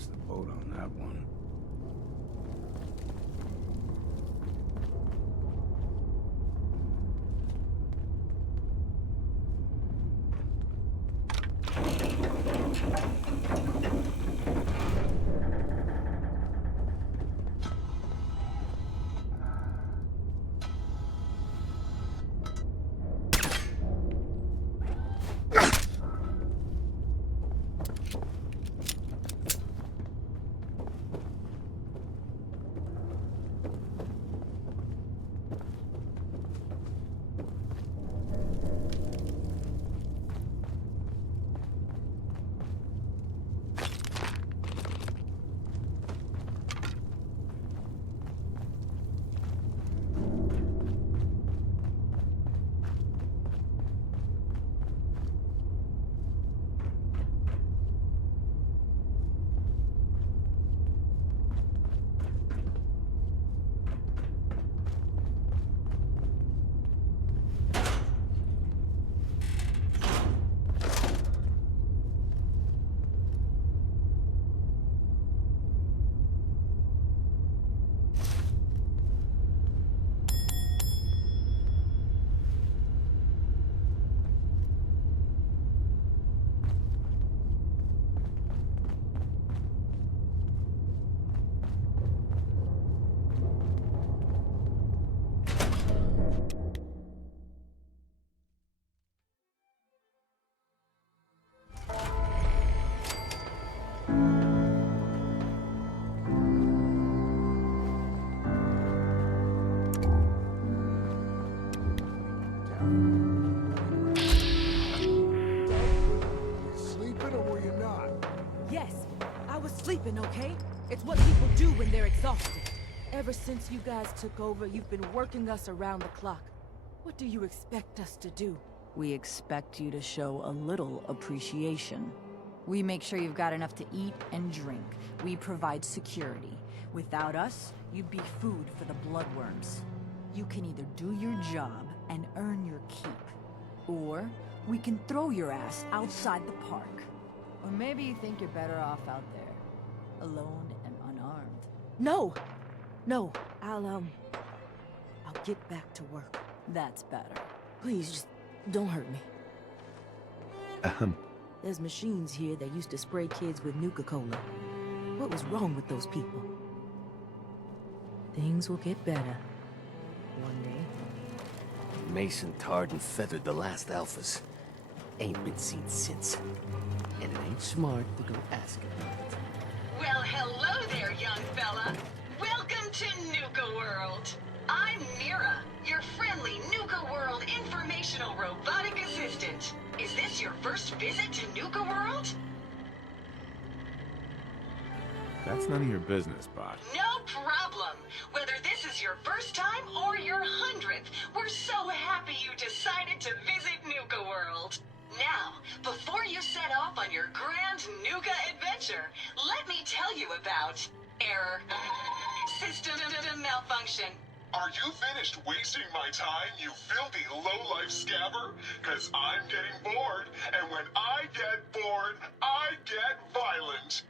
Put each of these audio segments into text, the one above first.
missed the boat on that one. Okay? It's what people do when they're exhausted. Ever since you guys took over, you've been working us around the clock. What do you expect us to do? We expect you to show a little appreciation. We make sure you've got enough to eat and drink. We provide security. Without us, you'd be food for the bloodworms. You can either do your job and earn your keep, or we can throw your ass outside the park. Or maybe you think you're better off out there, alone and unarmed. No! No, I'll get back to work. That's better. Please, just don't hurt me. There's machines here that used to spray kids with Nuka Cola. What was wrong with those people? Things will get better. One day. Mason tarred and feathered the last alphas. Ain't been seen since. And it ain't smart to go ask about it. Well, hello there, young fella. Welcome to Nuka World. I'm Mira, your friendly Nuka World informational robotic assistant. Is this your first visit to Nuka World? That's none of your business, Bot. No problem. Whether this is your first time or your 100th, we're so happy you decided to visit Nuka World. Now, before you set off on your grand Nuka adventure, let me tell you about error, system malfunction. Are you finished wasting my time, you filthy low-life scabber? 'Cause I'm getting bored, and when I get bored, I get violent.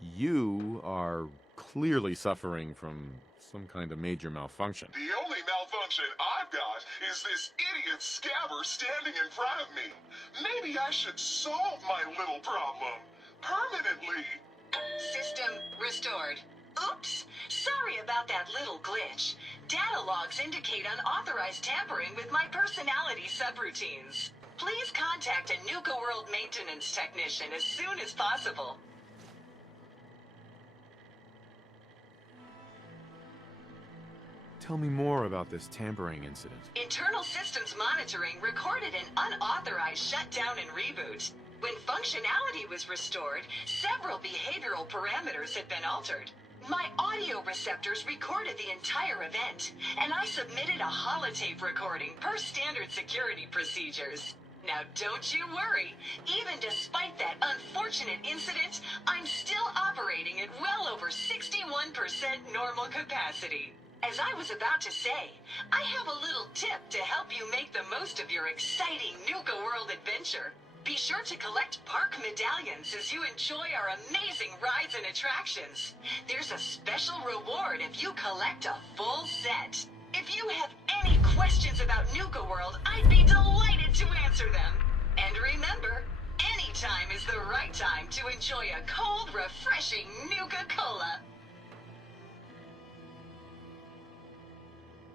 You are clearly suffering from some kind of major malfunction. The only malfunction I've got is this idiot scabber standing in front of me. Maybe I should solve my little problem permanently. System restored. Oops! Sorry about that little glitch. Data logs indicate unauthorized tampering with my personality subroutines. Please contact a Nuka World maintenance technician as soon as possible. Tell me more about this tampering incident. Internal systems monitoring recorded an unauthorized shutdown and reboot. When functionality was restored, several behavioral parameters had been altered. My audio receptors recorded the entire event, and I submitted a holotape recording per standard security procedures. Now don't you worry, even despite that unfortunate incident, I'm still operating at well over 61% normal capacity. As I was about to say, I have a little tip to help you make the most of your exciting Nuka World adventure. Be sure to collect park medallions as you enjoy our amazing rides and attractions. There's a special reward if you collect a full set. If you have any questions about Nuka World, I'd be delighted to answer them. And remember, any time is the right time to enjoy a cold, refreshing Nuka-Cola.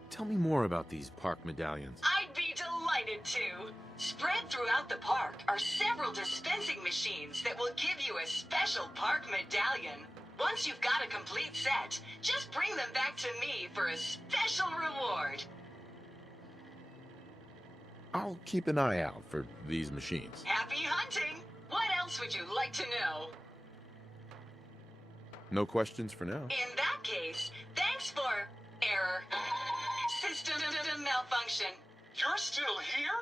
Tell me more about these park medallions. I'd be delighted to. Spread throughout the park are several dispensing machines that will give you a special park medallion. Once you've got a complete set, just bring them back to me for a special reward. I'll keep an eye out for these machines. Happy hunting! What else would you like to know? No questions for now. In that case, thanks for error. System malfunction. You're still here?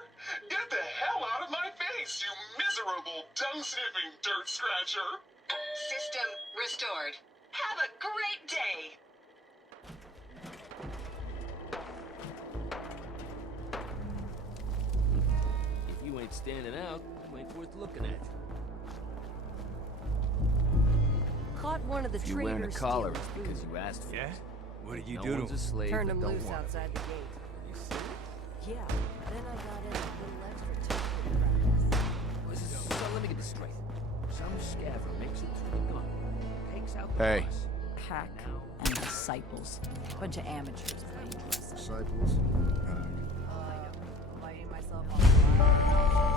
Get the hell out of my face, you miserable, dung-sniffing dirt scratcher! System restored. Have a great day. If you ain't standing out, you ain't worth looking at. Caught one of the If you're wearing a traders collar, stealing it's because food. you asked for Yeah? it. What did you No do to one's a slave Turned that him don't loose want it. outside the gate. You see? Yeah, then I got in a little extra time. Listen, so let me get this straight. Some scavver makes it through the gun, takes out the Hey. boss. Pack and disciples. Bunch of amateurs playing dress up. Disciples? Oh, I know. Lighting myself on fire.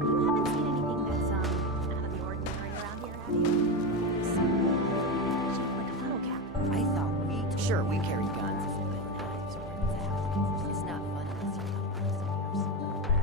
You haven't seen anything that's, out of the ordinary around here, have you? Shaped like a funnel cap. I thought we sure we carried guns, but knives or exactly. It's not fun unless you're coming from somewhere.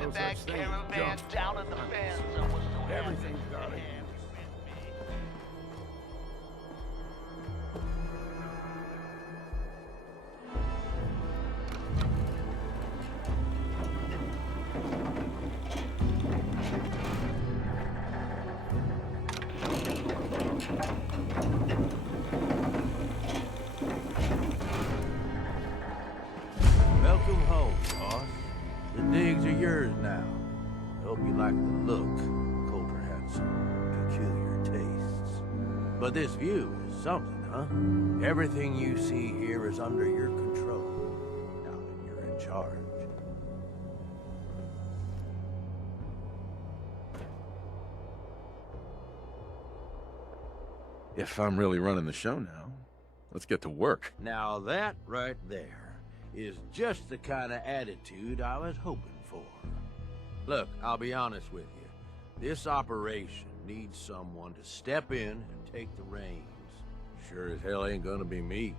No such thing as jump. Everything's got a use. Welcome home, boss. The digs are yours now. Hope you like the look. Coulter had some peculiar tastes. But this view is something, huh? Everything you see here is under your control. Now that you're in charge. If I'm really running the show now, let's get to work. Now that right there is just the kind of attitude I was hoping for. Look, I'll be honest with you. This operation needs someone to step in and take the reins. Sure as hell ain't gonna be me.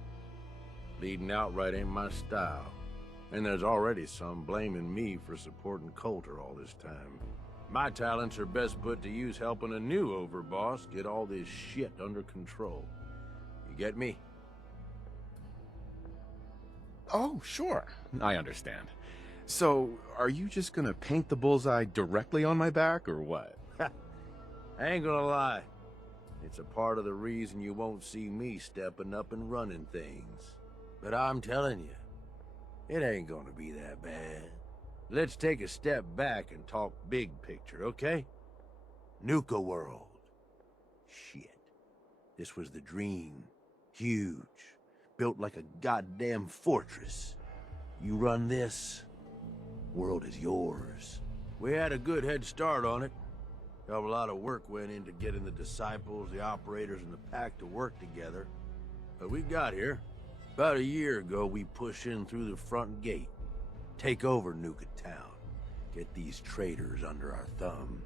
Leading outright ain't my style. And there's already some blaming me for supporting Coulter all this time. My talents are best put to use helping a new overboss get all this shit under control. You get me? Oh, sure. I understand. So, are you just gonna paint the bullseye directly on my back, or what? I ain't gonna lie. It's a part of the reason you won't see me stepping up and running things. But I'm telling you, it ain't gonna be that bad. Let's take a step back and talk big picture, okay? Nuka World. Shit. This was the dream. Huge. Built like a goddamn fortress. You run this, world is yours. We had a good head start on it. Hell of a lot of work went into getting the disciples, the operators, and the pack to work together. But we got here. About a year ago, we push in through the front gate, take over Nuka town, get these traitors under our thumb.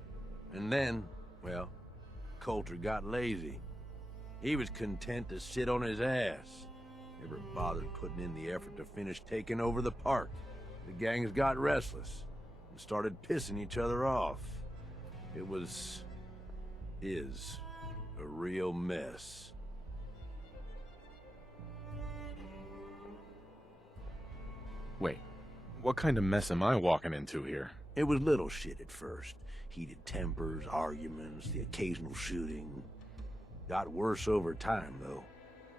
And then, well, Coulter got lazy. He was content to sit on his ass. Never bothered putting in the effort to finish taking over the park. The gangs got restless and started pissing each other off. It is a real mess. Wait, what kind of mess am I walking into here? It was little shit at first. Heated tempers, arguments, the occasional shooting. Got worse over time, though.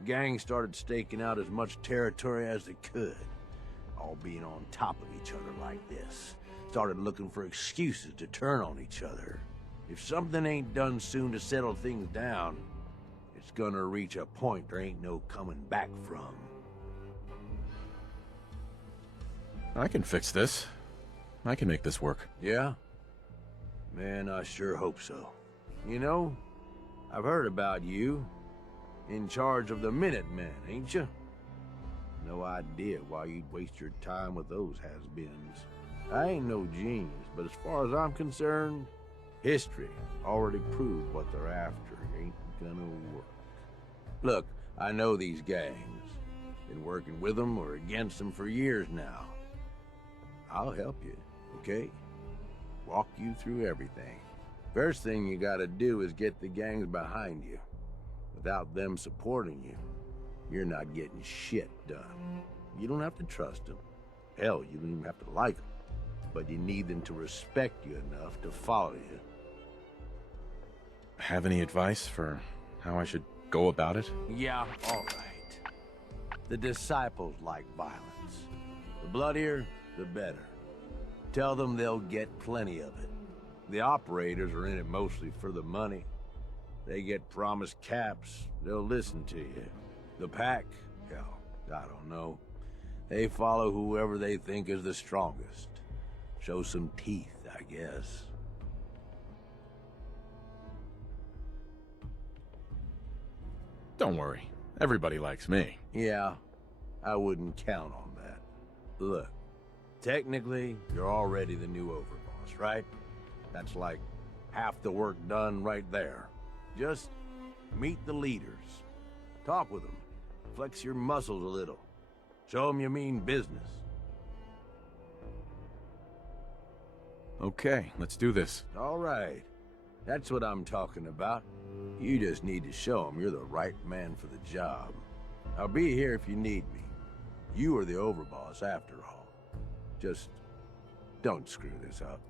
Gangs started staking out as much territory as they could, all being on top of each other like this. Started looking for excuses to turn on each other. If something ain't done soon to settle things down, it's gonna reach a point there ain't no coming back from. I can fix this. I can make this work. Yeah? Man, I sure hope so. You know, I've heard about you. In charge of the Minutemen, ain't you? No idea why you'd waste your time with those has-beens. I ain't no genius, but as far as I'm concerned, history already proved what they're after ain't gonna work. Look, I know these gangs. Been working with them or against them for years now. I'll help you, okay? Walk you through everything. First thing you gotta do is get the gangs behind you. Without them supporting you, you're not getting shit done. You don't have to trust them. Hell, you don't even have to like them. But you need them to respect you enough to follow you. Have any advice for how I should go about it? Yeah, all right. The disciples like violence. The bloodier, the better. Tell them they'll get plenty of it. The operators are in it mostly for the money. They get promised caps, they'll listen to you. The pack, hell, I don't know. They follow whoever they think is the strongest. Show some teeth, I guess. Don't worry. Everybody likes me. Yeah, I wouldn't count on that. Look, technically, you're already the new overboss, right? That's like half the work done right there. Just meet the leaders. Talk with them. Flex your muscles a little. Show them you mean business. Okay, let's do this. All right. That's what I'm talking about. You just need to show them you're the right man for the job. I'll be here if you need me. You are the overboss after all. Just don't screw this up.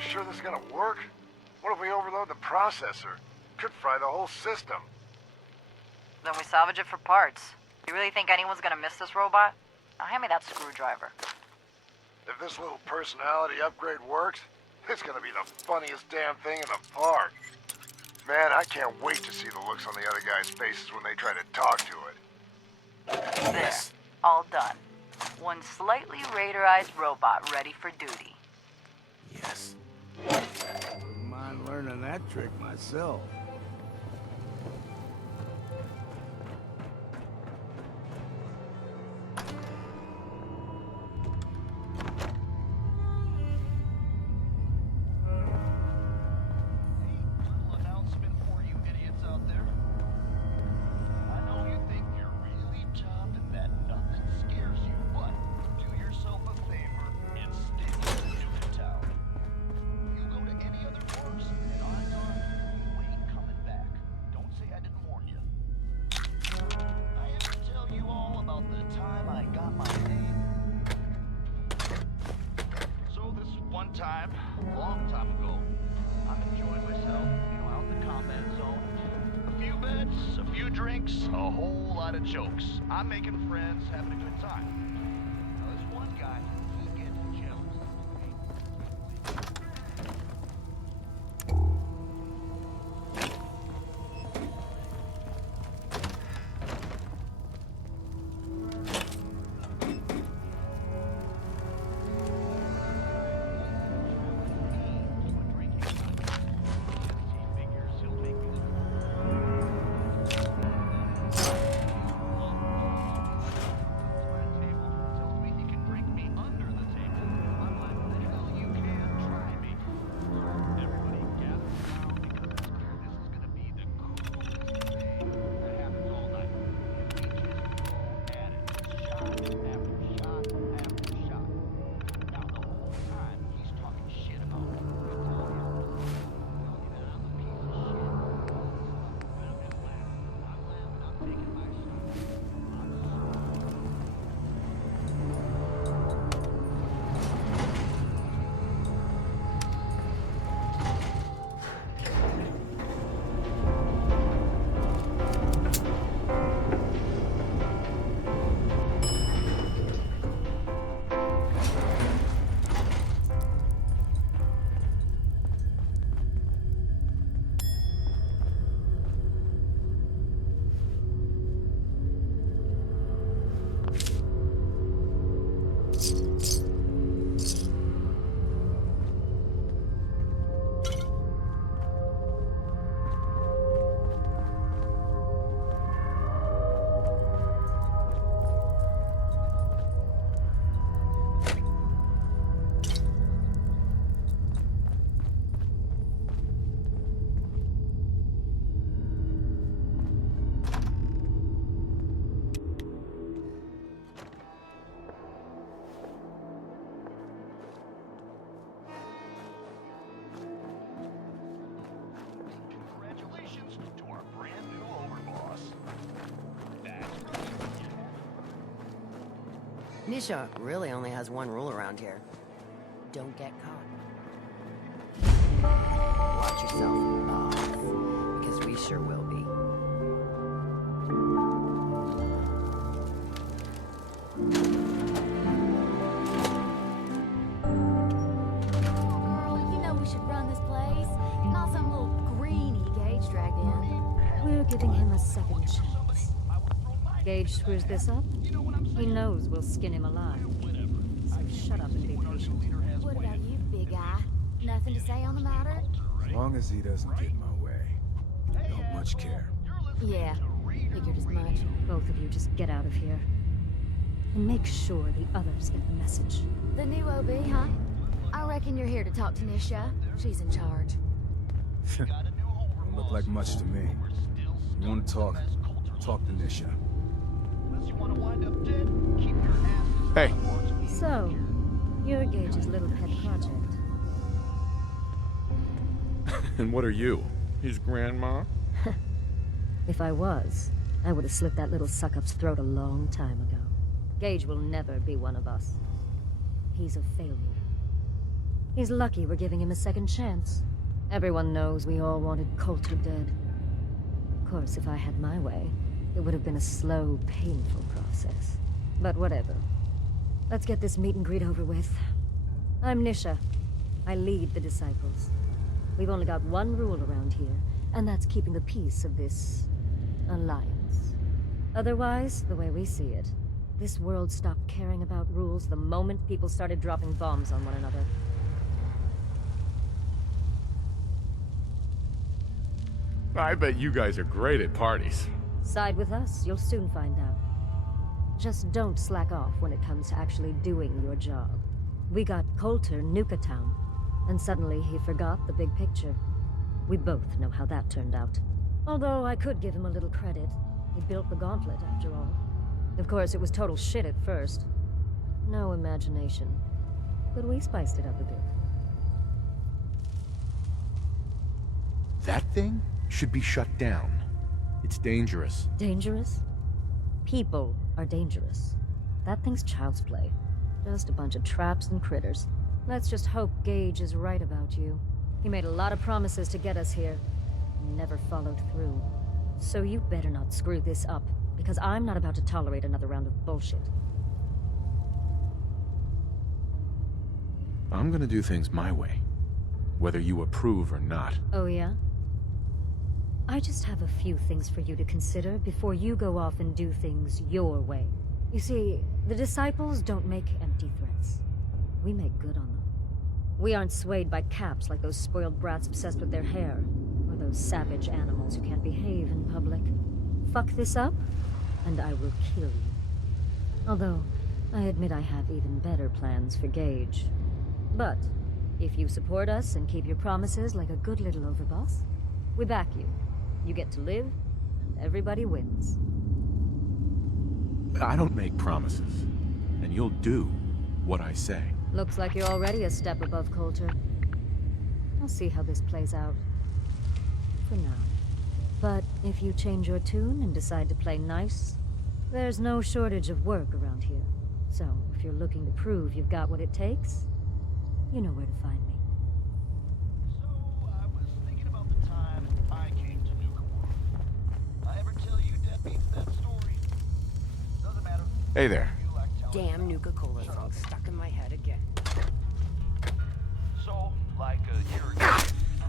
Sure this is gonna work? What if we overload the processor? Could fry the whole system. Then we salvage it for parts. You really think anyone's gonna miss this robot? Now hand me that screwdriver. If this little personality upgrade works, it's gonna be the funniest damn thing in the park. Man, I can't wait to see the looks on the other guys' faces when they try to talk to it. There. All done. One slightly radarized robot ready for duty. Yes. Wouldn't mind learning that trick myself. Long time ago. I'm enjoying myself, out in the combat zone. A few bets, a few drinks, a whole lot of jokes. I'm making friends, having a good time. Now this one guy, he gets jealous. Nisha really only has one rule around here. Don't get caught. Watch yourself, boss, because we sure will be. Girl, you know we should run this place. Not some little greenie Gage dragged in. We're giving him a second chance. Gage screws this up, he knows we'll skin him alive. So shut up and be patient. What about you, big guy? Nothing to say on the matter? As long as he doesn't get in my way. Don't much care. Yeah, figured as much. Both of you just get out of here. And make sure the others get the message. The new OB, huh? I reckon you're here to talk to Nisha. She's in charge. Don't look like much to me. You want to talk? Talk to Nisha. Hey. So, you're Gage's little pet project. And what are you? His grandma? If I was, I would have slit that little suck-up's throat a long time ago. Gage will never be one of us. He's a failure. He's lucky we're giving him a second chance. Everyone knows we all wanted Coulter dead. Of course, if I had my way, it would have been a slow, painful process. But whatever. Let's get this meet and greet over with. I'm Nisha. I lead the Disciples. We've only got one rule around here, and that's keeping the peace of this alliance. Otherwise, the way we see it, this world stopped caring about rules the moment people started dropping bombs on one another. I bet you guys are great at parties. Side with us, you'll soon find out. Just don't slack off when it comes to actually doing your job. We got Coulter Nuka Town, and suddenly he forgot the big picture. We both know how that turned out. Although I could give him a little credit. He built the gauntlet, after all. Of course, it was total shit at first. No imagination. But we spiced it up a bit. That thing should be shut down. It's dangerous. Dangerous? People are dangerous. That thing's child's play. Just a bunch of traps and critters. Let's just hope Gage is right about you. He made a lot of promises to get us here. Never followed through. So you better not screw this up, because I'm not about to tolerate another round of bullshit. I'm gonna do things my way, whether you approve or not. Oh yeah? I just have a few things for you to consider before you go off and do things your way. You see, the Disciples don't make empty threats. We make good on them. We aren't swayed by caps like those spoiled brats obsessed with their hair, or those savage animals who can't behave in public. Fuck this up, and I will kill you. Although, I admit I have even better plans for Gage. But, if you support us and keep your promises like a good little overboss, we back you. You get to live, and everybody wins. I don't make promises, and you'll do what I say. Looks like you're already a step above Coulter. I'll see how this plays out. For now. But if you change your tune and decide to play nice, there's no shortage of work around here. So, if you're looking to prove you've got what it takes, you know where to find me. So, I was thinking about the time I came to Nuka World. I ever tell you deadbeats that story? Doesn't matter. Hey there. Damn Nuka Cola song stuck in my head again. So, like a year ago,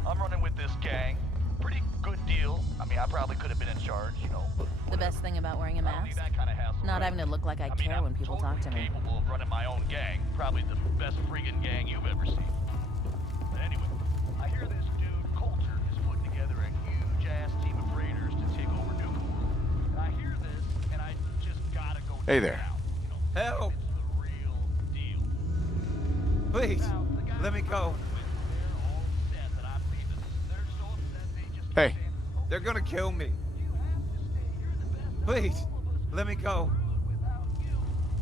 I'm running with this gang. Pretty good deal. I mean, I probably could have been in charge, you know. The best thing about wearing a mask? That kind of hassle, Not right? having to look like I care when people talk to me. Capable of running my own gang. Probably the best friggin' gang you've ever seen. But anyway, I hear this dude, Coulter, is putting together a huge-ass team of raiders to take over Nuka World. And I hear this, and I just gotta go Hey there. Help! Please, let me go. Hey. They're gonna kill me. Please, let me go.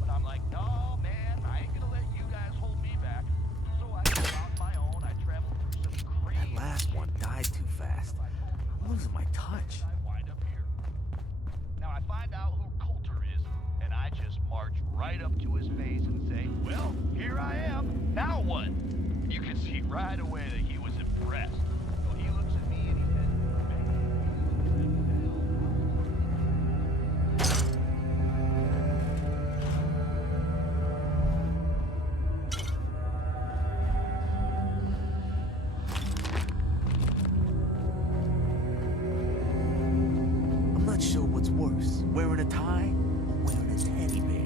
But I'm like, no, man, I ain't gonna let you guys hold me back. So I go out my own, I travel through some crazy... That last one died too fast. I'm losing my touch. I wind up here. Now I find out who Coulter is, and I just march right up to his face and say, well, here I am. Now what? You can see right away that he was impressed. So he looks at me and he says, I'm not sure what's worse, wearing a tie or wearing a teddy bear.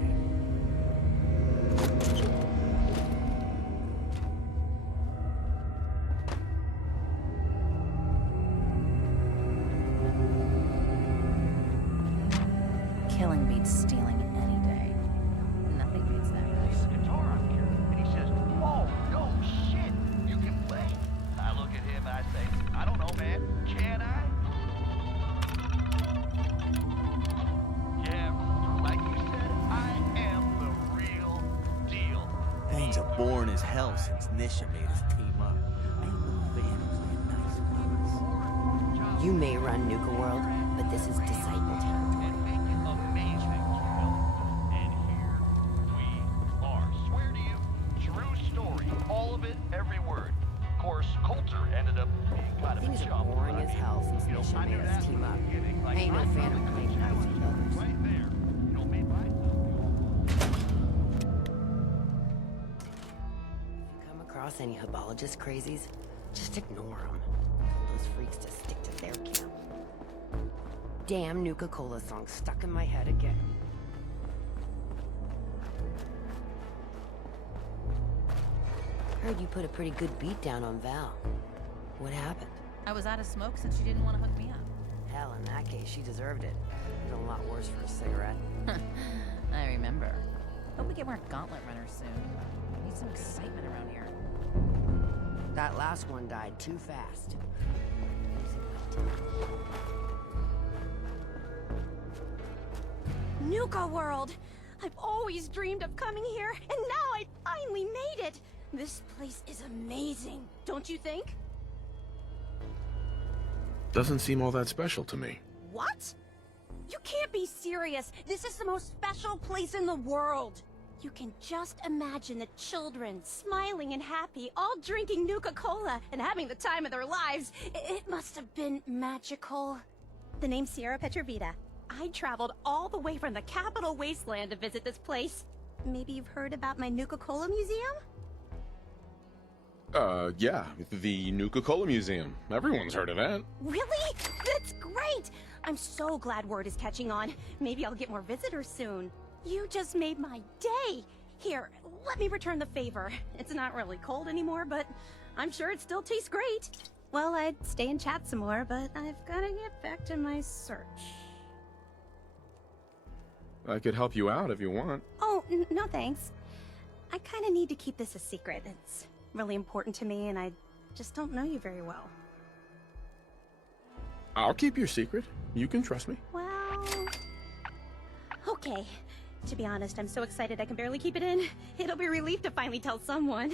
Killing beats stealing any day. Nothing beats that. There's a guitar on here. And he says, oh, no shit, you can play. I look at him and I say, I don't know, man. Can I? Yeah, like you said, I am the real deal. Things are boring as hell since Nisha made us team up. I ain't no fan of playing nice with us. You may run Nuka World, but this is Disciple territory. Amazing, and here we are. Swear to you, true story. All of it, every word. Of course, Coulter ended up being kind of a Things are chump. boring as hell since Nisha made us team up. I ain't no fan of playing nice with others. Right there. You know, made by If you come across any hebologist crazies, just ignore them. Those freaks to stick to their camp. Damn Nuka-Cola song stuck in my head again. Heard you put a pretty good beat down on Val. What happened? I was out of smoke since she didn't want to hook me up. Hell, in that case, she deserved it. It's a lot worse for a cigarette. I remember. Hope we get more gauntlet runners soon. We need some excitement around here. That last one died too fast. Nuka World! I've always dreamed of coming here, and now I finally made it! This place is amazing, don't you think? Doesn't seem all that special to me. What? You can't be serious! This is the most special place in the world! You can just imagine the children, smiling and happy, all drinking Nuka-Cola and having the time of their lives. It must have been magical. The name's Sierra Petrovita. I traveled all the way from the capital wasteland to visit this place. Maybe you've heard about my Nuka-Cola museum? Yeah, the Nuka-Cola Museum. Everyone's heard of that. Really? That's great! I'm so glad word is catching on. Maybe I'll get more visitors soon. You just made my day! Here, let me return the favor. It's not really cold anymore, but I'm sure it still tastes great. Well, I'd stay and chat some more, but I've gotta get back to my search. I could help you out if you want. Oh, no thanks. I kinda need to keep this a secret. It's really important to me, and I just don't know you very well. I'll keep your secret. You can trust me. Well... okay. To be honest, I'm so excited I can barely keep it in. It'll be a relief to finally tell someone.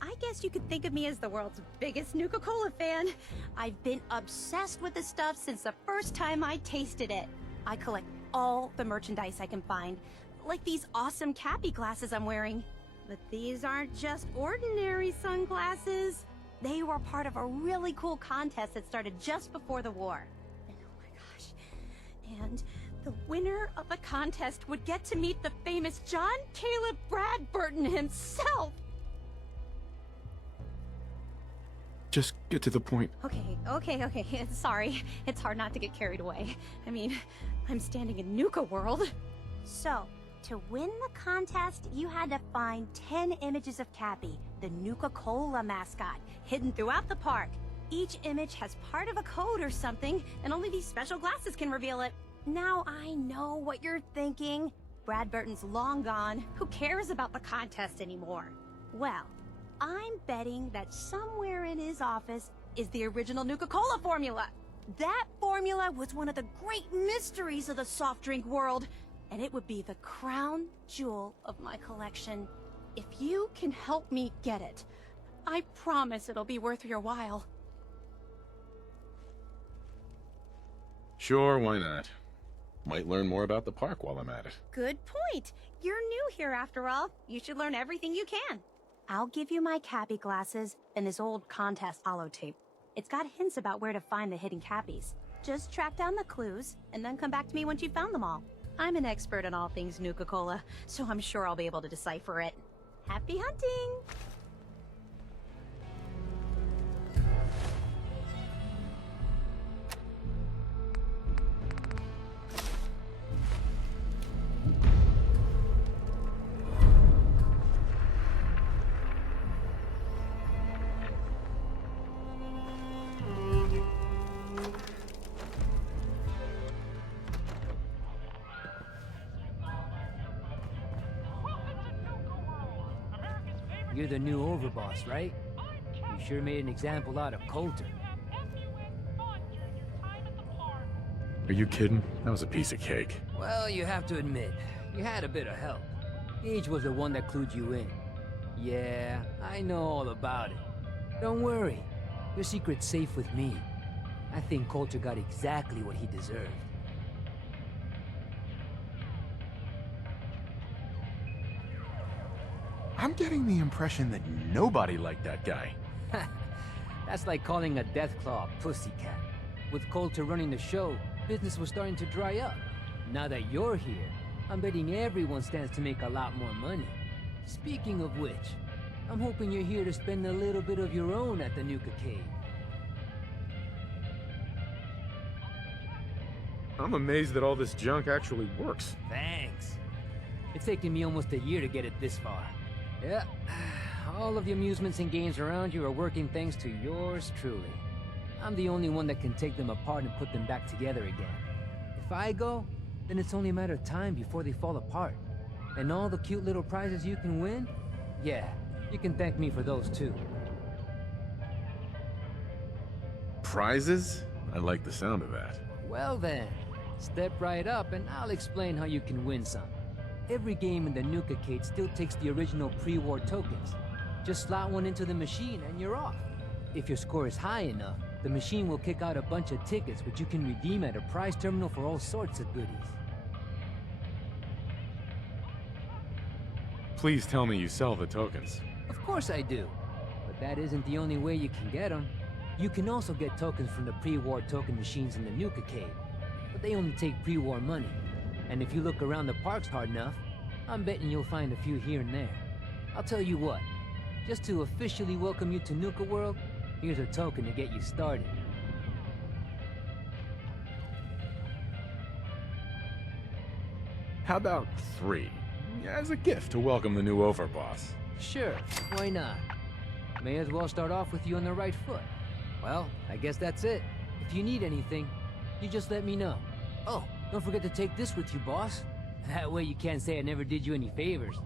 I guess you could think of me as the world's biggest Nuka-Cola fan. I've been obsessed with this stuff since the first time I tasted it. I collect all the merchandise I can find, like these awesome Cappy glasses I'm wearing. But these aren't just ordinary sunglasses. They were part of a really cool contest that started just before the war. And oh my gosh. And the winner of the contest would get to meet the famous John Caleb Bradburton himself! Just get to the point. Okay. Sorry. It's hard not to get carried away. I mean, I'm standing in Nuka World. So, to win the contest, you had to find 10 images of Cappy, the Nuka-Cola mascot, hidden throughout the park. Each image has part of a code or something, and only these special glasses can reveal it. Now I know what you're thinking. Bradburton's long gone. Who cares about the contest anymore? Well, I'm betting that somewhere in his office is the original Nuka-Cola formula. That formula was one of the great mysteries of the soft drink world, and it would be the crown jewel of my collection. If you can help me get it, I promise it'll be worth your while. Sure, why not? Might learn more about the park while I'm at it. Good point. You're new here after all. You should learn everything you can. I'll give you my Cappy glasses and this old contest holotape. It's got hints about where to find the hidden Cappies. Just track down the clues, and then come back to me once you've found them all. I'm an expert in all things Nuka-Cola, so I'm sure I'll be able to decipher it. Happy hunting! You're the new overboss, right? You sure made an example out of Coulter. Are you kidding? That was a piece of cake. Well, you have to admit, you had a bit of help. Gage was the one that clued you in. Yeah, I know all about it. Don't worry, your secret's safe with me. I think Coulter got exactly what he deserved. I'm getting the impression that nobody liked that guy. That's like calling a Deathclaw a pussycat. With Coulter running the show, business was starting to dry up. Now that you're here, I'm betting everyone stands to make a lot more money. Speaking of which, I'm hoping you're here to spend a little bit of your own at the Nuka Cave. I'm amazed that all this junk actually works. Thanks. It's taken me almost a year to get it this far. Yeah, all of the amusements and games around you are working thanks to yours truly. I'm the only one that can take them apart and put them back together again. If I go, then it's only a matter of time before they fall apart. And all the cute little prizes you can win? Yeah, you can thank me for those too. Prizes? I like the sound of that. Well then, step right up and I'll explain how you can win some. Every game in the Nuka Cade still takes the original pre-war tokens. Just slot one into the machine and you're off. If your score is high enough, the machine will kick out a bunch of tickets which you can redeem at a prize terminal for all sorts of goodies. Please tell me you sell the tokens. Of course I do. But that isn't the only way you can get them. You can also get tokens from the pre-war token machines in the Nuka Cade. But they only take pre-war money. And if you look around the parks hard enough, I'm betting you'll find a few here and there. I'll tell you what, just to officially welcome you to Nuka World, here's a token to get you started. How about 3? As a gift to welcome the new overboss. Sure, why not? May as well start off with you on the right foot. Well, I guess that's it. If you need anything, you just let me know. Oh, don't forget to take this with you, boss. That way you can't say I never did you any favors.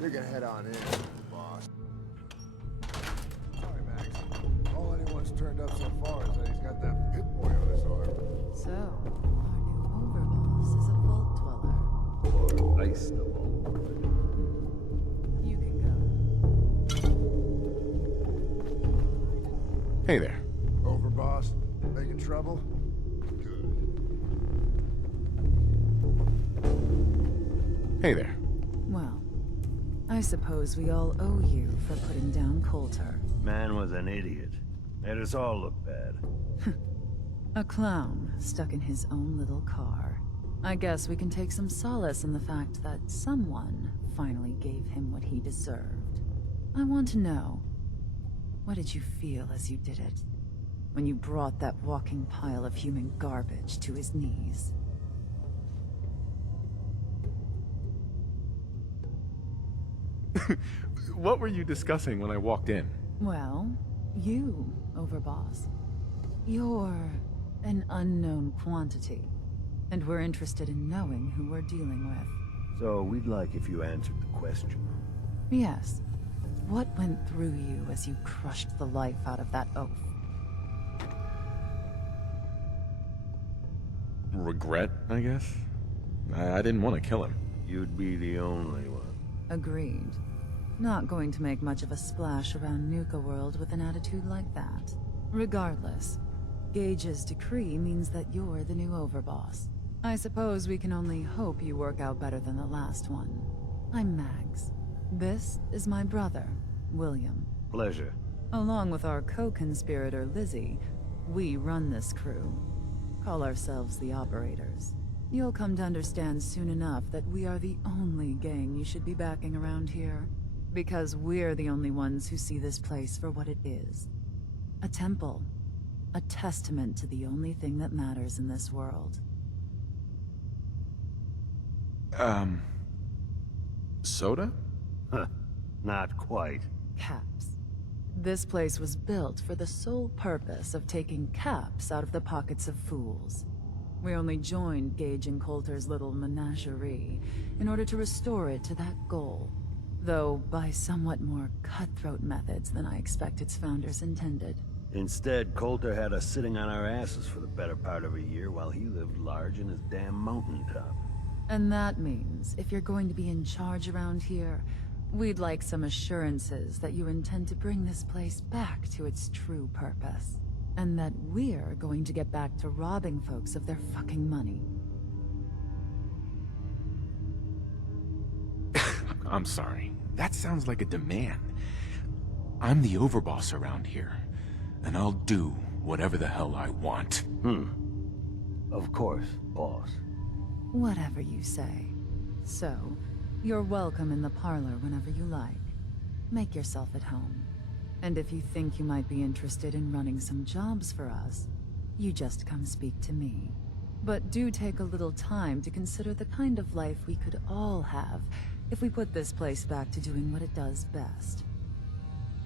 You're gonna head on in, boss. Sorry, Max. All anyone's turned up so far is that he's got that pit boy on his arm. So, our new overboss is a vault dweller. Or ice the vault. You can go. Hey there. Overboss? Making trouble? Good. Hey there. Well, I suppose we all owe you for putting down Coulter. Man was an idiot. Made us all look bad. A clown stuck in his own little car. I guess we can take some solace in the fact that someone finally gave him what he deserved. I want to know, what did you feel as you did it? When you brought that walking pile of human garbage to his knees? What were you discussing when I walked in? Well, you, Overboss. You're an unknown quantity, and we're interested in knowing who we're dealing with. So we'd like if you answered the question. Yes. What went through you as you crushed the life out of that oaf? Regret, I guess? I didn't want to kill him. You'd be the only one. Agreed. Not going to make much of a splash around Nuka world with an attitude like that. Regardless, Gage's decree means that you're the new overboss. I suppose we can only hope you work out better than the last one. I'm Mags. This is my brother, William. Pleasure. Along with our co-conspirator, Lizzie, we run this crew. Call ourselves the Operators. You'll come to understand soon enough that we are the only gang you should be backing around here. Because we're the only ones who see this place for what it is. A temple. A testament to the only thing that matters in this world. Soda? Huh. Not quite. Caps. This place was built for the sole purpose of taking caps out of the pockets of fools. We only joined Gage and Coulter's little menagerie in order to restore it to that goal, though by somewhat more cutthroat methods than I expect its founders intended. Instead, Coulter had us sitting on our asses for the better part of a year while he lived large in his damn mountaintop. And that means, if you're going to be in charge around here, we'd like some assurances that you intend to bring this place back to its true purpose. And that we're going to get back to robbing folks of their fucking money. I'm sorry. That sounds like a demand. I'm the overboss around here, and I'll do whatever the hell I want. Of course, boss. Whatever you say. So, you're welcome in the parlor whenever you like. Make yourself at home. And if you think you might be interested in running some jobs for us, you just come speak to me. But do take a little time to consider the kind of life we could all have if we put this place back to doing what it does best.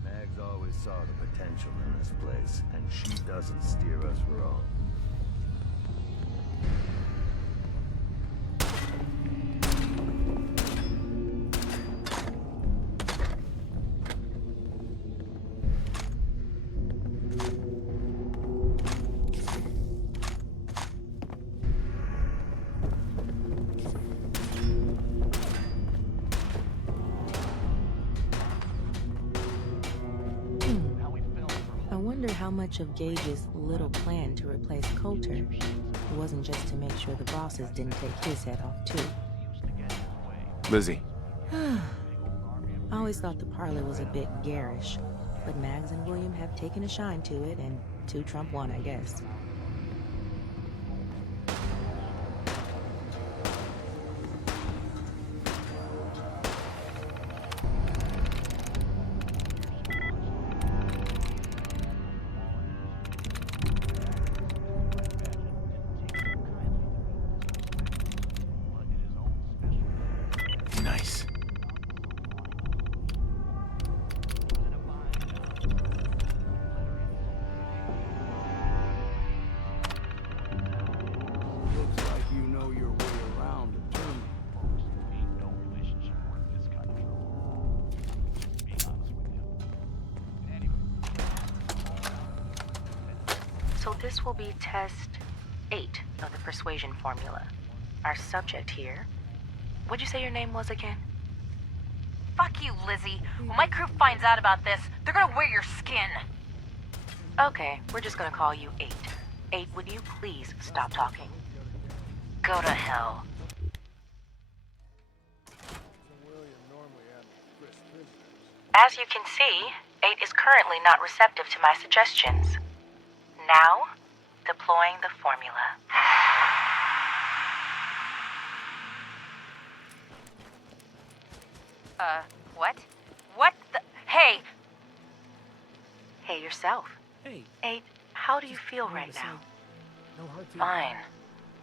Mags always saw the potential in this place, and she doesn't steer us wrong. How much of Gage's little plan to replace Coulter wasn't just to make sure the bosses didn't take his head off too. Lizzie. I always thought the parlor was a bit garish, but Mags and William have taken a shine to it, and 2 trump 1, I guess. Nice. Looks like you know your way around a tournament. So this will be test 8 of the persuasion formula. Our subject here... What'd you say your name was again? Fuck you, Lizzie. When my crew finds out about this, they're gonna wear your skin. Okay, we're just gonna call you 8. 8, would you please stop talking? Go to hell. As you can see, 8 is currently not receptive to my suggestions. Now, deploying the formula. What? What the... Hey! Hey, yourself. Hey. 8, how do you feel right now? No hard feelings. Fine.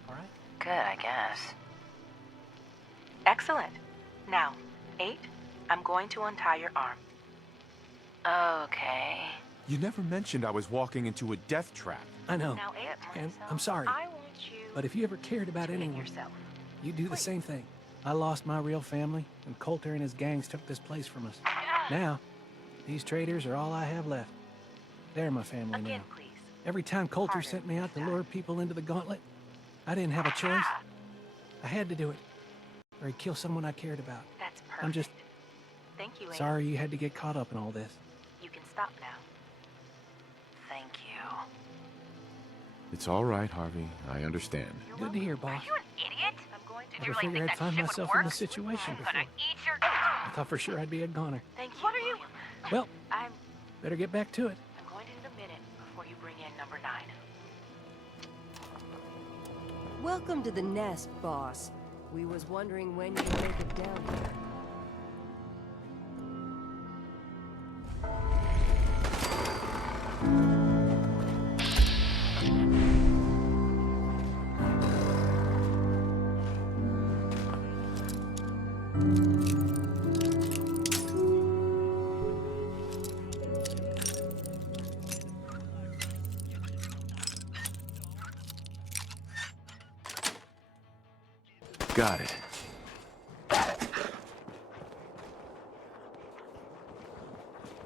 All right. Good, I guess. Excellent. Now, 8, I'm going to untie your arm. Okay. You never mentioned I was walking into a death trap. I know. Now, 8, And I'm sorry. I want you But if you ever cared about to anyone, yourself. you do the same thing. I lost my real family, and Coulter and his gangs took this place from us. Now, these traitors are all I have left. They're my family Again, now. please. Every time Coulter sent me out to lure people into the gauntlet, I didn't have a choice. I had to do it, or he'd kill someone I cared about. That's perfect. I'm just Thank you, 8. sorry you had to get caught up in all this. You can stop now. Thank you. It's all right, Harvey. I understand. Good to hear, boss. Are you an idiot? I'm going to Did Never you really figured think I'd that find shit would myself work? in this situation I'm before. gonna eat your... I thought for sure I'd be a goner. Thank you. What are you... Well, I'm better get back to it. going to need a minute before you bring in number 9. Welcome to the nest, boss. We was wondering when you'd make it down here. got it.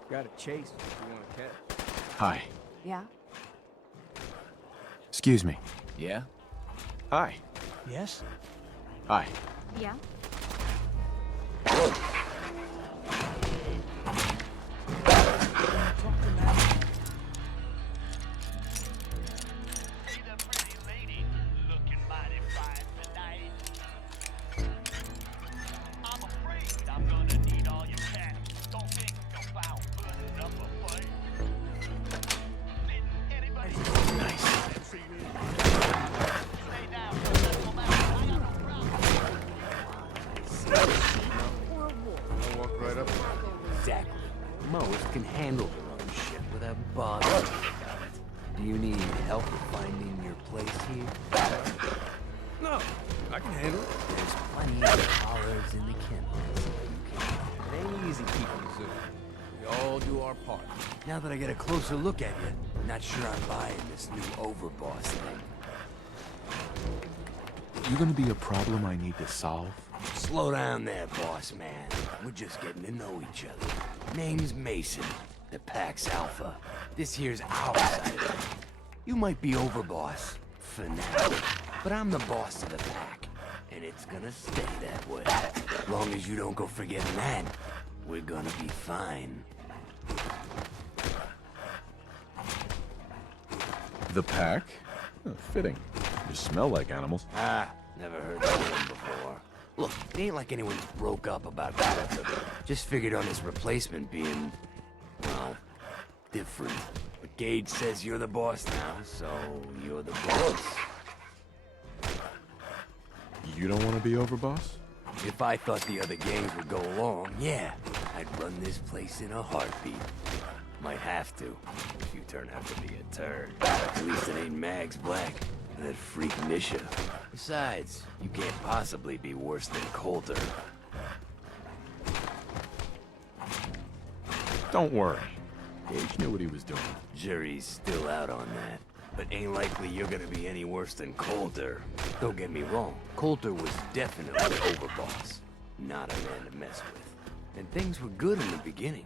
Got a chase if you want to catch. Hi. Yeah? Excuse me. Yeah? Hi. Yes? Hi. Yeah? I'll walk right up. Exactly. Most can handle their own shit without bothering. Do you need help with finding your place here? No, I can handle it. There's plenty of collars in the kennels. It ain't easy keeping the zoo. We all do our part. Now that I get a closer look at you, not sure I'm buying this new overboss thing. You gonna be a problem I need to solve? Slow down there, boss man. We're just getting to know each other. Name's Mason, the Pack's Alpha. This here's our side. You might be overboss, for now, but I'm the boss of the Pack, and it's gonna stay that way. As long as you don't go forgetting that, we're gonna be fine. The Pack? Oh, fitting. You smell like animals. Ah, never heard that one before. Look, it ain't like anyone's broke up about Coulter. Just figured on his replacement being, well, different. But Gage says you're the boss now, so you're the boss. You don't want to be overboss? If I thought the other gangs would go along, yeah, I'd run this place in a heartbeat. Might have to, if you turn out to be a turd. At least it ain't Mags Black, that freak Nisha. Besides, you can't possibly be worse than Coulter. Don't worry. Gage knew what he was doing. Jury's still out on that. But ain't likely you're gonna be any worse than Coulter. Don't get me wrong, Coulter was definitely overboss. Not a man to mess with. And things were good in the beginning.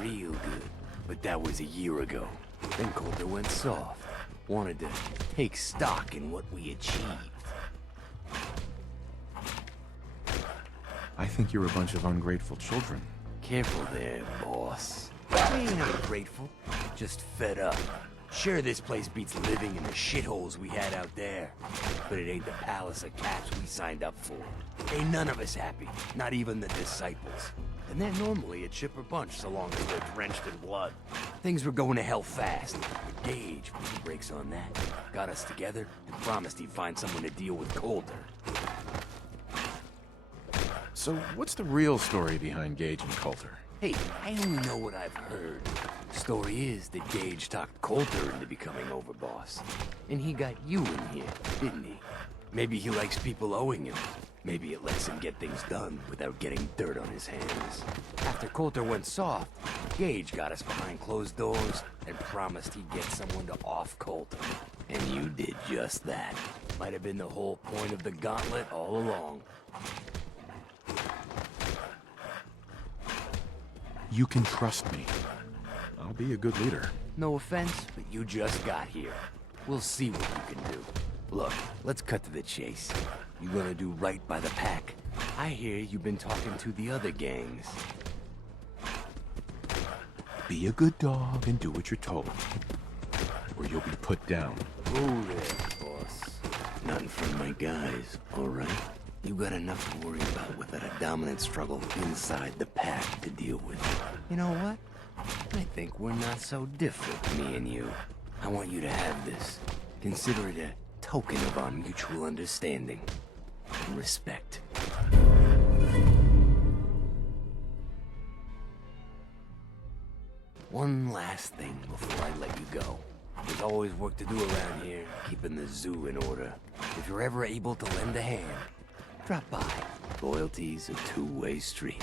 Real good. But that was a year ago. Then Coulter went soft. Wanted to take stock in what we achieved. I think you're a bunch of ungrateful children. Careful there, boss. We ain't ungrateful, just fed up. Sure, this place beats living in the shitholes we had out there. But it ain't the palace of caps we signed up for. Ain't none of us happy, not even the disciples. And they're normally a chipper bunch so long as they're drenched in blood. Things were going to hell fast. But Gage put the brakes on that. Got us together and promised he'd find someone to deal with Coulter. So what's the real story behind Gage and Coulter? Hey, I only know what I've heard. Story is that Gage talked Coulter into becoming overboss. And he got you in here, didn't he? Maybe he likes people owing him. Maybe it lets him get things done without getting dirt on his hands. After Coulter went soft, Gage got us behind closed doors and promised he'd get someone to off Coulter. And you did just that. Might have been the whole point of the gauntlet all along. You can trust me. I'll be a good leader. No offense, but you just got here. We'll see what you can do. Look, let's cut to the chase. You gonna do right by the Pack? I hear you've been talking to the other gangs. Be a good dog and do what you're told, or you'll be put down. Oh there, boss. Nothing from my guys, all right? You got enough to worry about without a dominant struggle inside the Pack to deal with. You know what? I think we're not so different, me and you. I want you to have this. Consider it a token of our mutual understanding and respect. One last thing before I let you go. There's always work to do around here, keeping the zoo in order. If you're ever able to lend a hand, drop by. Loyalty's a two-way street.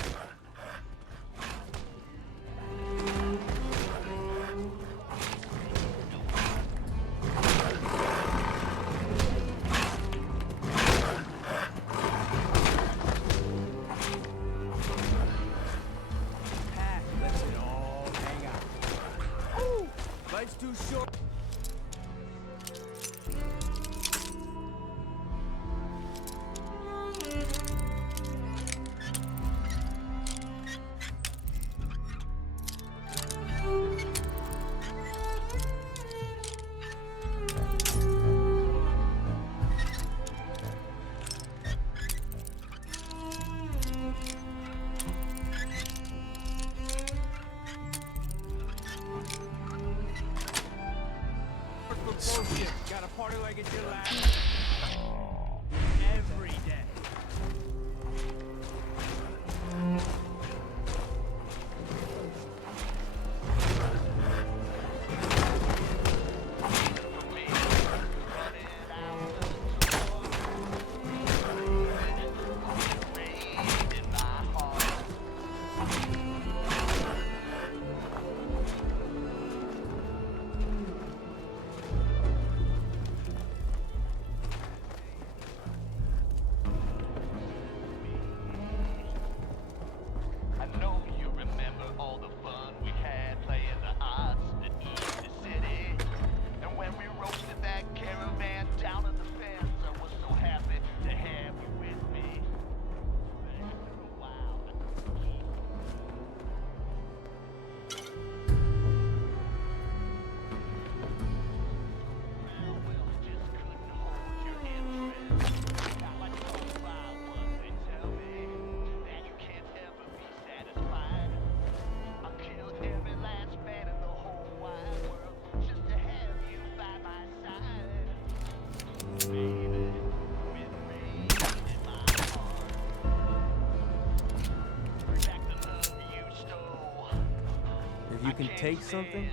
you can take something,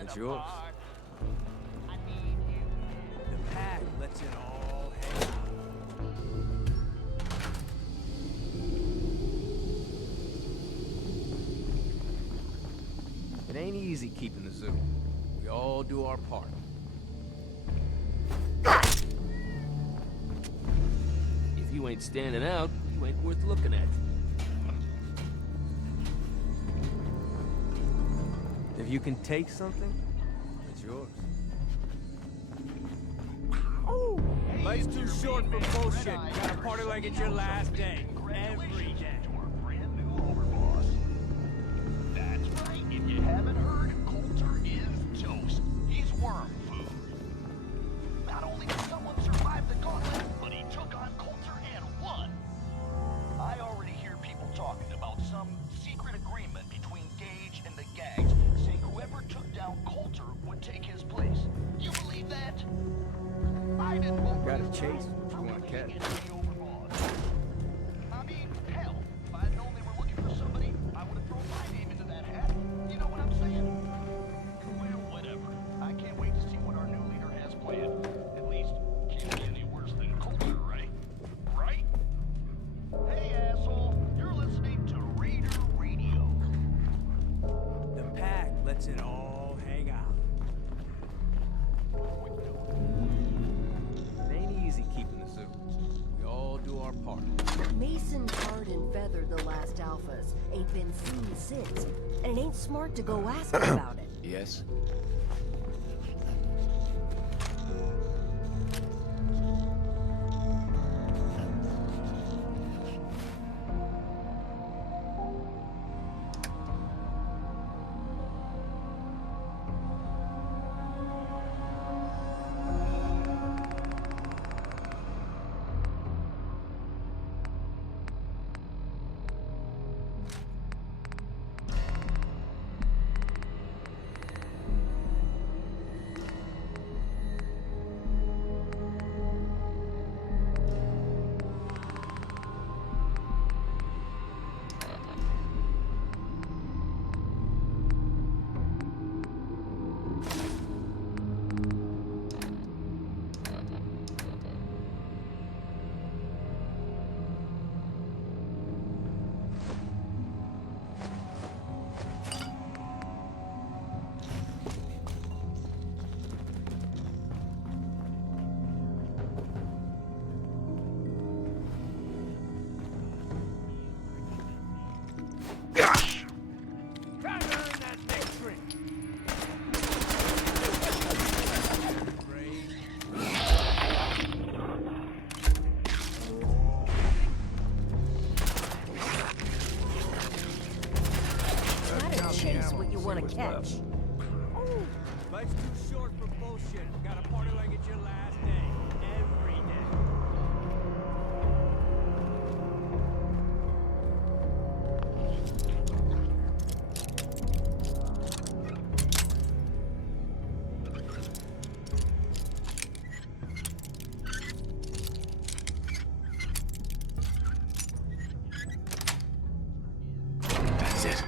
it's yours. The pack lets it all hang out. It ain't easy keeping the zoo. We all do our part. If you ain't standing out, you ain't worth looking at. If you can take something, it's yours. Life's too short for bullshit. Gotta party like it's your last day. Every day. That's right. If you haven't heard, Coulter is toast. He's worm food. Not only did someone survive the gauntlet, but he took on Coulter and won. I already hear people talking about some secret agreement between Gage and the Gags, saying whoever took down Coulter would take his place. You believe that? I didn't vote Gotta chase what you wanna catch. I mean, hell, if I'd known they were looking for somebody, I would have thrown my name into that hat. You know what I'm saying? Well, whatever. I can't wait to see what our new leader has planned. At least, can't be any worse than Coulter, right? Right? Hey, asshole, you're listening to Raider Radio. The pack lets it all hang out. It ain't easy keeping the zoo. We all do our part. Mason tarred and feathered the last alphas. Ain't been seen since. And it ain't smart to go ask about it. Yes? Chase what you want to catch. Life's too short for bullshit. Gotta party like it's your last day. Every day. That's it.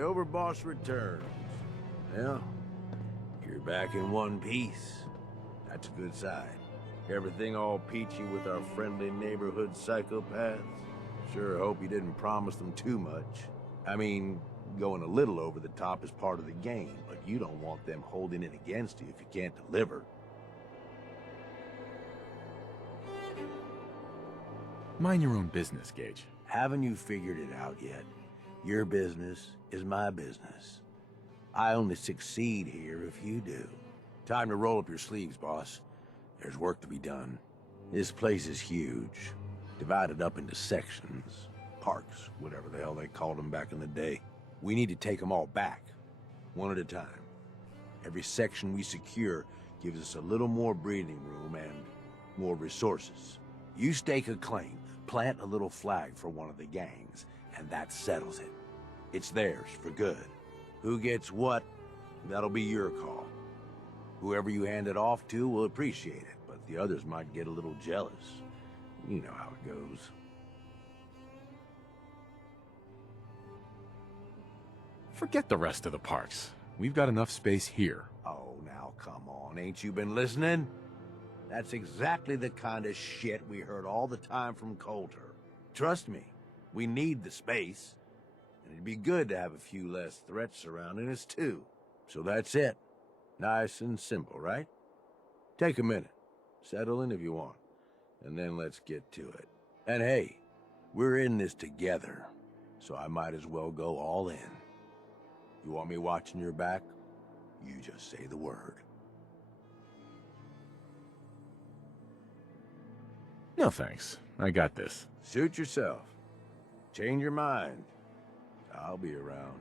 The overboss returns. Well, you're back in one piece. That's a good sign. Everything all peachy with our friendly neighborhood psychopaths? Sure hope you didn't promise them too much. I mean, going a little over the top is part of the game, but you don't want them holding it against you if you can't deliver. Mind your own business, Gage. Haven't you figured it out yet? Your business is my business. I only succeed here if you do. Time to roll up your sleeves, boss. There's work to be done. This place is huge, divided up into sections, parks, whatever the hell they called them back in the day. We need to take them all back, one at a time. Every section we secure gives us a little more breathing room and more resources. You stake a claim, plant a little flag for one of the gangs, and that settles it. It's theirs for good. Who gets what, that'll be your call. Whoever you hand it off to will appreciate it, but the others might get a little jealous. You know how it goes. Forget the rest of the parks. We've got enough space here. Oh, now come on, ain't you been listening? That's exactly the kind of shit we heard all the time from Coulter. Trust me, we need the space. And it'd be good to have a few less threats surrounding us, too. So that's it. Nice and simple, right? Take a minute. Settle in if you want. And then let's get to it. And hey, we're in this together. So I might as well go all in. You want me watching your back? You just say the word. No thanks. I got this. Suit yourself. Change your mind. I'll be around.